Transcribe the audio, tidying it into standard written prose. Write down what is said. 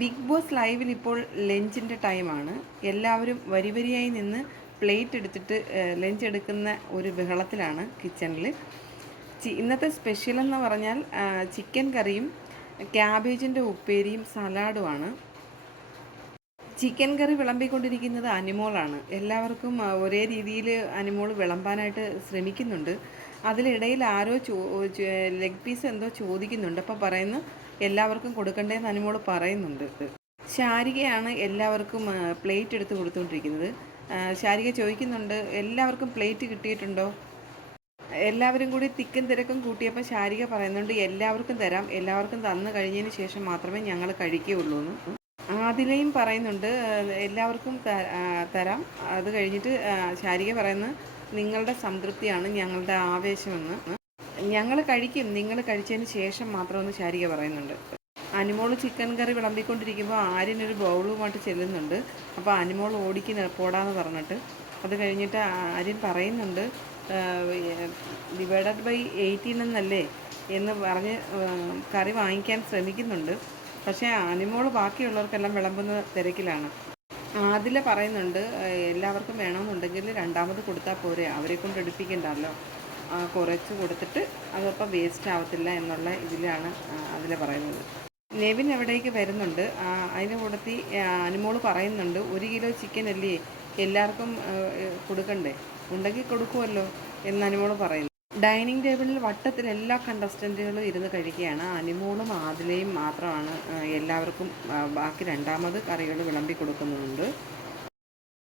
Big boss ലൈവിൽ ഇപ്പോൾ ലഞ്ചിൻ്റെ ടൈമാണ്. എല്ലാവരും വരി വരിയായി നിന്ന് പ്ലേറ്റ് എടുത്തിട്ട് ലഞ്ച് എടുക്കുന്ന ഒരു ബഹളത്തിലാണ് കിച്ചണിൽ. ഇന്നത്തെ സ്പെഷ്യൽ എന്ന് പറഞ്ഞാൽ ചിക്കൻ കറിയും ക്യാബേജിൻ്റെ ഉപ്പേരിയും സലാഡുമാണ്. ചിക്കൻ കറി വിളമ്പിക്കൊണ്ടിരിക്കുന്നത് അനിമോളാണ്. എല്ലാവർക്കും ഒരേ രീതിയിൽ അനിമോൾ വിളമ്പാനായിട്ട് ശ്രമിക്കുന്നുണ്ട്. അതിലിടയിൽ ആരോ ലെഗ് പീസ് എന്തോ ചോദിക്കുന്നുണ്ട്. അപ്പോൾ പറയുന്നു എല്ലാവർക്കും കൊടുക്കണ്ടേന്ന് അനിമോൾ പറയുന്നുണ്ട്. ശാരികയാണ് എല്ലാവർക്കും പ്ലേറ്റ് എടുത്ത് കൊടുത്തുകൊണ്ടിരിക്കുന്നത്. ശാരിക ചോദിക്കുന്നുണ്ട്, എല്ലാവർക്കും പ്ലേറ്റ് കിട്ടിയിട്ടുണ്ടോ? എല്ലാവരും കൂടി തിക്കും തിരക്കും കൂട്ടിയപ്പോൾ ശാരിക പറയുന്നുണ്ട്, എല്ലാവർക്കും തരാം, എല്ലാവർക്കും തന്നു കഴിഞ്ഞതിന് ശേഷം മാത്രമേ ഞങ്ങൾ കഴിക്കുകയുള്ളൂ എന്ന്. ആദിലയും പറയുന്നുണ്ട്, എല്ലാവർക്കും തരാം. അത് കഴിഞ്ഞിട്ട് ശാരിക പറയുന്നത്, നിങ്ങളുടെ സംതൃപ്തിയാണ് ഞങ്ങളുടെ ആവേശമെന്ന്. ഞങ്ങൾ കഴിക്കും, നിങ്ങൾ കഴിച്ചതിന് ശേഷം മാത്രമെന്ന് ശാരിക പറയുന്നുണ്ട്. അനിമോൾ ചിക്കൻ കറി വിളമ്പിക്കൊണ്ടിരിക്കുമ്പോൾ ആര്യനൊരു ബൗളുമായിട്ട് ചെല്ലുന്നുണ്ട്. അപ്പോൾ അനിമോൾ പോടാന്ന് പറഞ്ഞിട്ട് അത് കഴിഞ്ഞിട്ട് ആര്യൻ പറയുന്നുണ്ട്, ഡിവൈഡഡ് ബൈ 18 എന്നല്ലേ എന്ന് പറഞ്ഞ് കറി വാങ്ങിക്കാൻ ശ്രമിക്കുന്നുണ്ട്. പക്ഷേ അനിമോൾ ബാക്കിയുള്ളവർക്കെല്ലാം വിളമ്പുന്ന തിരക്കിലാണ്. അതിൽ പറയുന്നുണ്ട്, എല്ലാവർക്കും വേണമെന്നുണ്ടെങ്കിൽ രണ്ടാമത് കൊടുത്താൽ പോരെ, അവരെ കൊണ്ട് എടുപ്പിക്കണ്ടല്ലോ, കുറച്ച് കൊടുത്തിട്ട് അതപ്പോൾ വേസ്റ്റ് ആവത്തില്ല എന്നുള്ള ഇതിലാണ് അതിൽ പറയുന്നത്. നെവിൻ എവിടേക്ക് വരുന്നുണ്ട്. അതിൻ്റെ കൂടത്തിൽ അനിമോൾ പറയുന്നുണ്ട്, 1 കിലോ ചിക്കൻ അല്ലേ എല്ലാവർക്കും കൊടുക്കണ്ടേ, ഉണ്ടെങ്കിൽ കൊടുക്കുമല്ലോ എന്ന് അനിമോൾ പറയുന്നു. ഡൈനിങ് ടേബിളിൽ വട്ടത്തിൽ എല്ലാ കണ്ടസ്റ്റൻറ്റുകളും ഇരുന്ന് കഴിക്കുകയാണ്. അനിമോളും ആദിലയും മാത്രമാണ് എല്ലാവർക്കും ബാക്കി രണ്ടാമത് കറികൾ വിളമ്പി കൊടുക്കുന്നുണ്ട്.